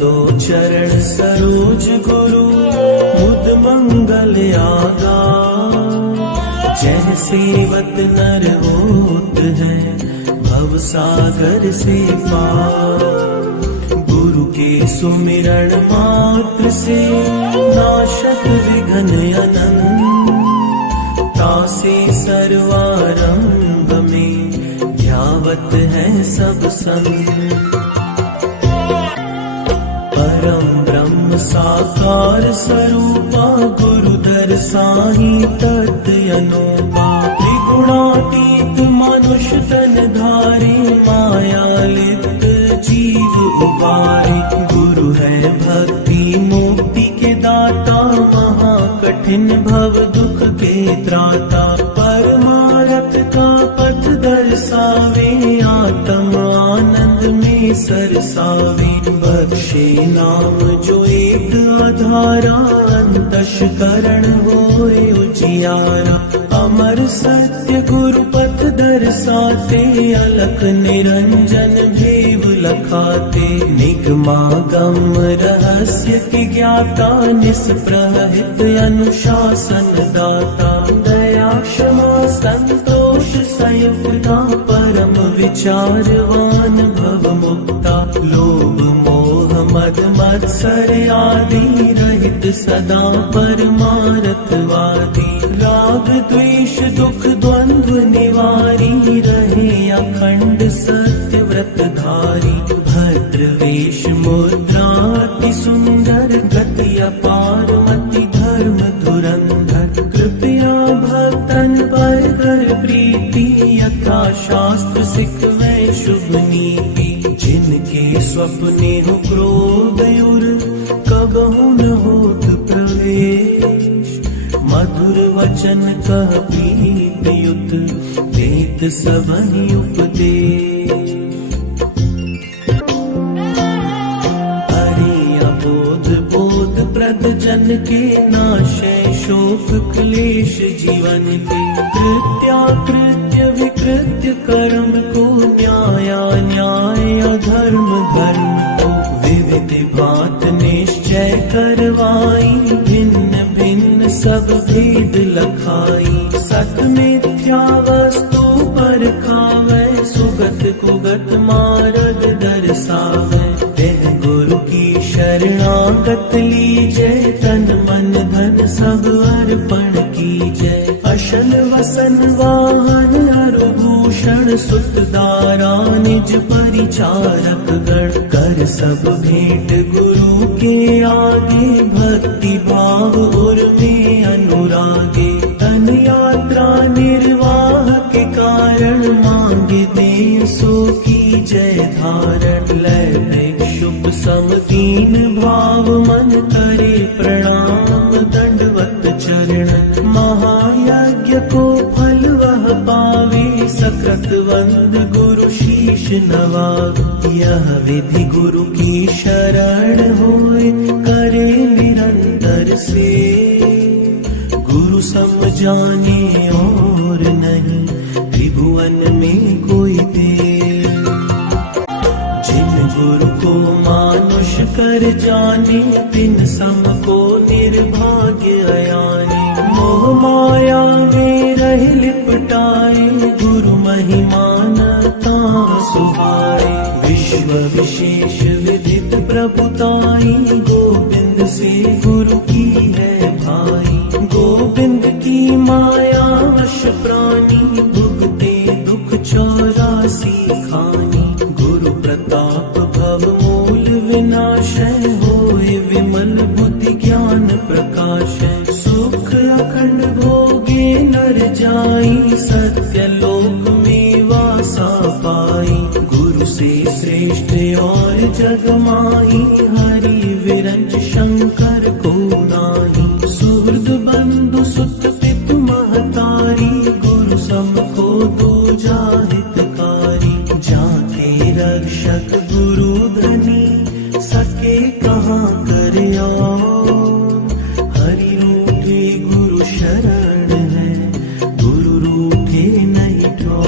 दो चरण सरोज गुरु मुद मंगल आगा। जैसे सेवत नर होत है भव सागर से पार। गुरु के सुमिरण मात्र से नाशक विघ्न अनंत। तासे सर्वारंभ में ध्यावत है सब संग। परम ब्रह्म साकार स्वरूपा गुरु दर्शाही तत् अनूपा। त्रिगुणातीत मनुष्य तन धारे माया लिप्त जीव उबारे। गुरु है भक्ति मुक्ति के दाता महा कठिन भव दुख के त्राता। परमारथ का पथ दर्शावे आत्म आनंद में सरसावे। बख्शे नाम जो एक आधारा अंतःकरण होए उजियारा। अमर सत्य गुरु पथ दर्शाते अलख निरंजन भेव लखाते। निगमागम रहस्य के ज्ञाता निष्प्रहित अनुशासन दाता। दया क्षमा संतोष संयुक्ता परम विचारवान भव मुक्ता। लोभ मोह मद मत्सर आदि रहित सदा परमार्थवादी। राग द्वेष दुख द्वंद्व निवारी रहे अखंड सत्य व्रत धारी। भद्र वेश मुद्रा अति सुंदर गति अपार मति धर्म धुरंधर। कृपया भक्तन पर कर प्रीति यथा शास्त्र सिखवे शुभ नीति। जिनके स्वप्ने हो क्रोध उर कबहु न होत प्रवेश। मधुर वचन कह प्रीत युत देत सबहि उपदेश। हरि अबोध बोध प्रद जन के नाशे शोक क्लेश जीवन के। कृत्याकृत्य विकृत्य कर्म को न्याया न्याय अधर्म धर्म को। विविध भांत निश्चय करवाई भिन्न भिन्न सब भेद लखाई। सत मिथ्या वस्तु पर खावे सुगत कुगत मार्ग दर्शावे। देह गुरु की शरणागत लीजय तन मन धन सब अर्पण कीजय। अशन वसन वाहन अरुभूषण सुत दारा निज परिचारक गण। कर सब भेंट गुरु के आगे भक्ति भाव उर में अनुरागे। धन यात्रा निर्वाह के कारण मांगे दे सो की जय धारण। लय शुभ समदीन भाव मन करे प्रणाम दंडवत चरण। महायज्ञ को फल वह पावे सकृत वंद गुरु शीश नवावे। यह विधि गुरु की शरण होए करे निरंतर से। गुरु सम जाने और नहीं त्रिभुवन में कोई दे। जिन गुरु को मानुष कर जाने तिन सम को निर्भाग्य अयाने। मोह माया में रह लिपटाए गुरु महिमानता सुहाए। विश्व विशेष विदित प्रभुताई गोविंद से गुरु की है भाई। गोविंद की माया वश प्राणी भुगते दुख 84 खानी। गुरु प्रताप भव मूल विनाशय होए विमल बुद्धि ज्ञान प्रकाशय। सुख अखंड भोगे नर जाई सत्य लोक में वासा पाई। गुरु से श्रेष्ठ और जग माही हरि विरंच शंकर को नाही। सुहृद बंधु सुत पितु महतारी गुरु सम को दूजा हितकारी। जाके रक्षक गुरु धनी सके कहाँ कर हरि रूठे गुरु शरण है गुरु रूठे नहीं ठो।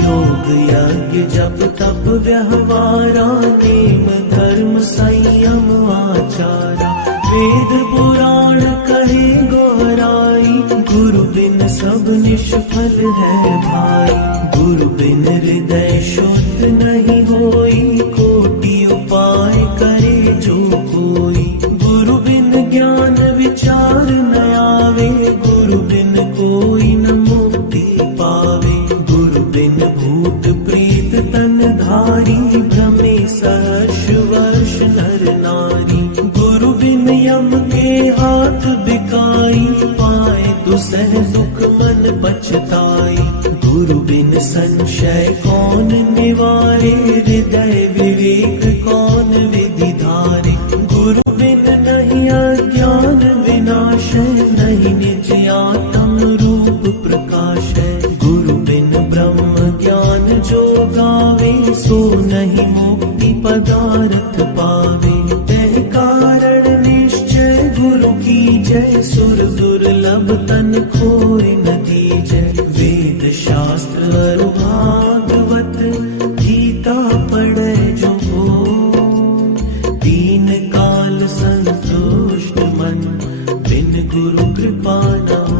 योग यज्ञ जप तप तप व्यवहारा, नेम धर्म संयम आचारा। वेद पुराण कहे गहराई, गुरु बिन सब निष्फल है भाई। गुरु बिन हृदय शुद्ध नहीं होई, कोटि उपाय करे जो कोई। गुरु बिन ज्ञान विचार न आवे, गुरु बिन कोई न मुक्ति पावे। गुरु बिन भूत प्रेत तन धारी, भ्रमे सहर्ष वर्ष नर नारी। गुरु बिन यम के हाथ बिकाई, पाए तो सह दुख मन पछताई। गुरु बिन संशय कौन निवारे, हृदय विवेक कौन विधि धारे। गुरु बिन नहीं अज्ञान विनाश है, नहीं निज आत्म रूप प्रकाश है। गुरु बिन ब्रह्म ज्ञान जो गावे, सो नहीं मुक्ति पदार्थ पावे। तह कारण निश्चय गुरु की जय, सुर दुर्लभ तन खोए न दीजय। वेद शास्त्र अरु भागवत, गीता पढ़े जो हो, तीन काल संतुष्ट मन, बिन गुरु कृपा न हो।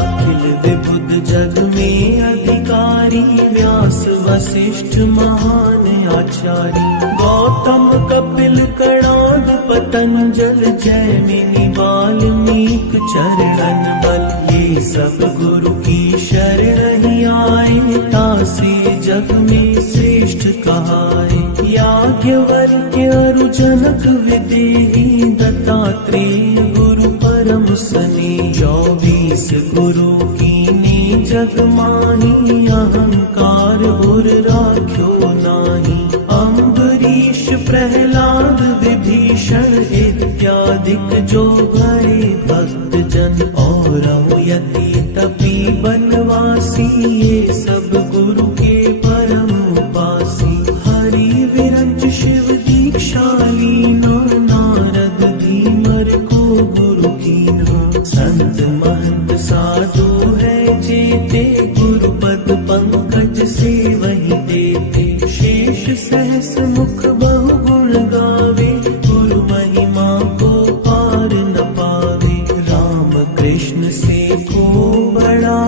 अखिल विबुध जग में अधिकारी, व्यास वशिष्ठ महान आचार्य। गौतम कपिल कणाद पतंजल, जैमिनी वाल्मीकि चरणन बल। ये सब गुरु की शरण ही आए, तासे जग में श्रेष्ठ कहाए। याज्ञवल्क्य अरु जनक विदेही, दत्तात्रेय गुरु परम सने। 24 गुरु कीने जग माही, अहंकार उर राख्यो नाही। अम्बरीश प्रहलाद विभीषण, इत्यादिक जो भरे भक्त जन। और यति तपी बनवासी, ये सब गुरु के परम उपासी। हरि विरंच शिव दीक्षाली, नारद धीमर को गुरु कीन्हा। संत महंत साधु है जेते, गुरु पद पंकज से वही देते। शेष सहस मुख बहु गुण गावे, गुरु महिमा को पार न पावे। राम कृष्ण से को बड़ा,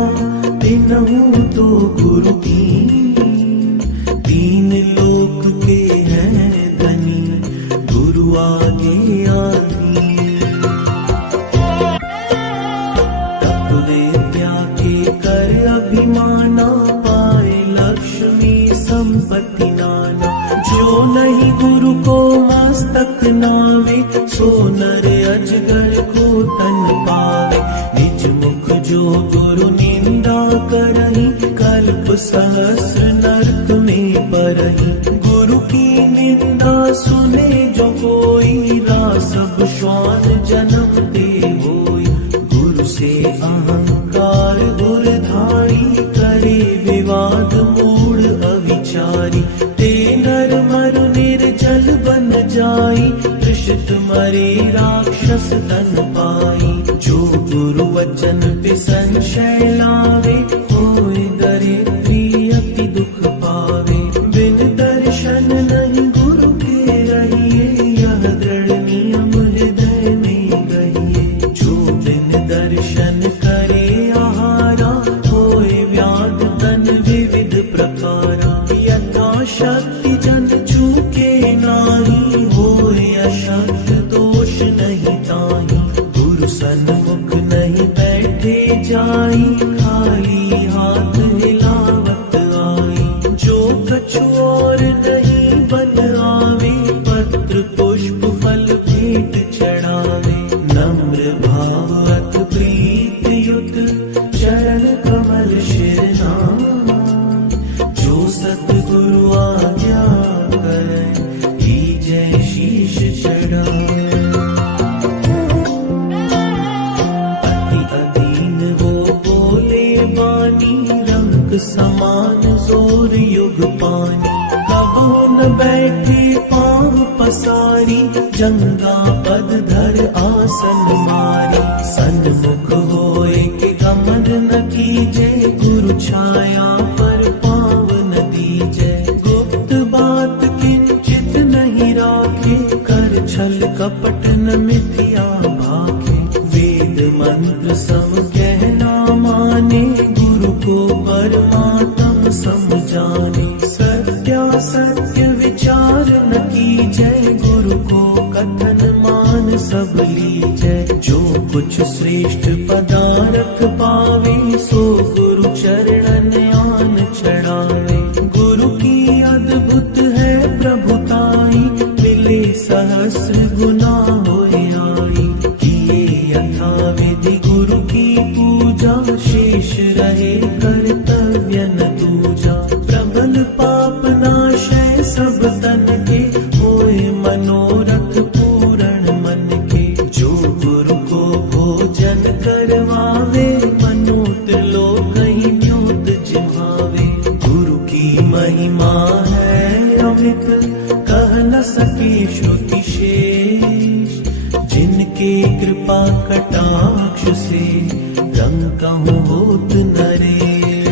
तिन्हु तो गुरु की। तीन लोक के हैं धनी, गुरु आगे आनी। तप विद्या के कर अभिमाना, पाए लक्ष्मी संपत्ति नाना। जो नहीं गुरु को मस्तक नावे, सो नर अजगर को तन पावे। निज मुख जो गुरु निंदा करही, कल्प सहस्र नरक में परही। गुरु की निंदा सुने जो कोई, रासव श्वान जन्म दे होई। गुरु से अहंकार गुरधारी, करे विवाद मूढ़ अविचारी। ते नर मरु निर्जल बन जाई, त्रिषित मरे राक्षस तन पाई। जो गुरु वचन पे संशय लावे, होए दरिद्री अति दुख पावे। बिन दर्शन नहीं गुरु के रहिए, यह दृढ़ नियम हृदय में गहिए। जो बिन दर्शन करे आहारा, होए व्याध तन विविध प्रकारा। यथा शक्ति जन चूके नाही, होए अशक्त दोष नहीं ताही। गुरु सन्मुख नहीं बैठे जाई, खाली हाथ हिलावत आई। जो कछु और नहीं बन आवे, पत्र पुष्प फल भेंट चढ़ावे। नम्र भाव अत प्रीत युत, चरण कमल शिरनाय। जो सतगुरु आज्ञा करे, कीजय शीश चढ़ाए। अति अधीन हो बोले बानी, रंग समान जोर युग पानी। कबो न बैठे पाँव पसारी, जंगा पद धर आसन मारी। सन्मुख होए के कमर न कीजे, गुरु छाया पर पाँव न दीजे। गुप्त बात किंचित नहीं राखे, कर छल कपट न मिथ्या भाखे। वेद मंत्र सब कहना माने, गुरु को परमात्म समझाने। सत्य विचार न कीजे, गुरु को कथन मान सब लीजे। जो कुछ श्रेष्ठ पदारथ पावे, सो गुरु चरणन आन चढ़ावे। गुरु की अद्भुत है प्रभुताई, मिले सहस्र गुना होए आई। किए यथा विधि गुरु की पूजा, शेष रहे कर्तव्य न दूजा। प्रबल पाप नाशय सब तन के, होए मनोरथ पूर्ण मन के। जो गुरु को भोजन करवावे, मनो त्रिलोक ही न्योत जिहावे। गुरु की महिमा है अमित, कह न सके श्रुति शेष। जिनके कृपा कटाक्ष से, रंग कहूँ होत नरेश।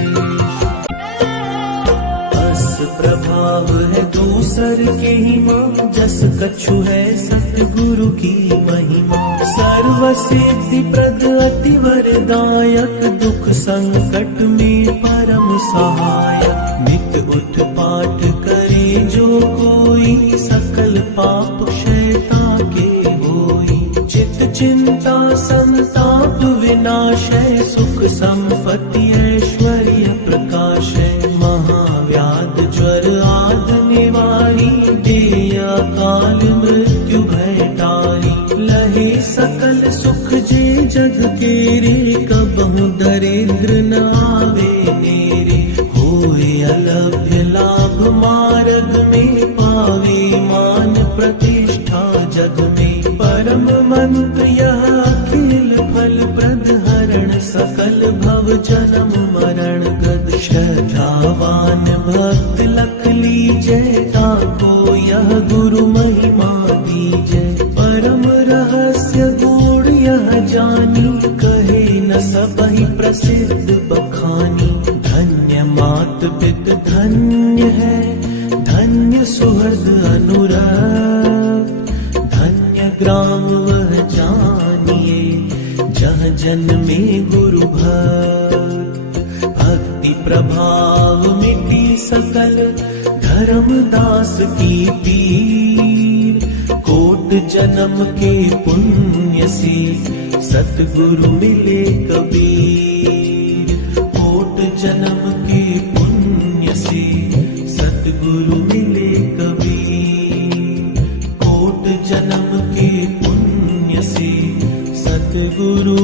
बस प्रभाव है दूसर के ही माँ, जस कछु है सतगुरु की महिमा। सर्व सिद्धि प्रद अति वरदायक, दुख संकट में परम सहायक। नित उठ पाठ करे जो कोई, सकल पाप क्षयता के होई। चित चिंता संताप विनाशय, सुख संपत्ति ऐश्वर्य प्रकाशय। महाव्याध ज्वर आद निवारी, देय काल मृत्यु भय टारी। लहे सकल सुख जे जग केरे, कबहु दरिद्र न आवे नेरे। होए अलभ्य लाभ मार्ग में, पावे मान प्रतिष्ठा जग में। परम मंत्र यह अखिल फल प्रद, हरण सकल भव जन्म मरण गद। श्रद्धावान भक्त लख लीजै, ताको यह गुरु महिमा दीजै। परम रहस्य गूढ़ यह जानी, कहे न सबहि प्रसिद्ध बखानी। धन्य मात पित धन्य है, धन्य सुहृद अनुरक्त। धन्य ग्राम वह जानिए, जह जन्मे गुरु भक्त। भक्ति प्रभाव मिटी सकल, धर्मदास की पीर। कोट जन्म के पुण्य से, सतगुरु मिले कबीर। कोट जन्म के पुण्य से, सतगुरु मिले कबीर। कोट जन्म के पुण्य से, सतगुरु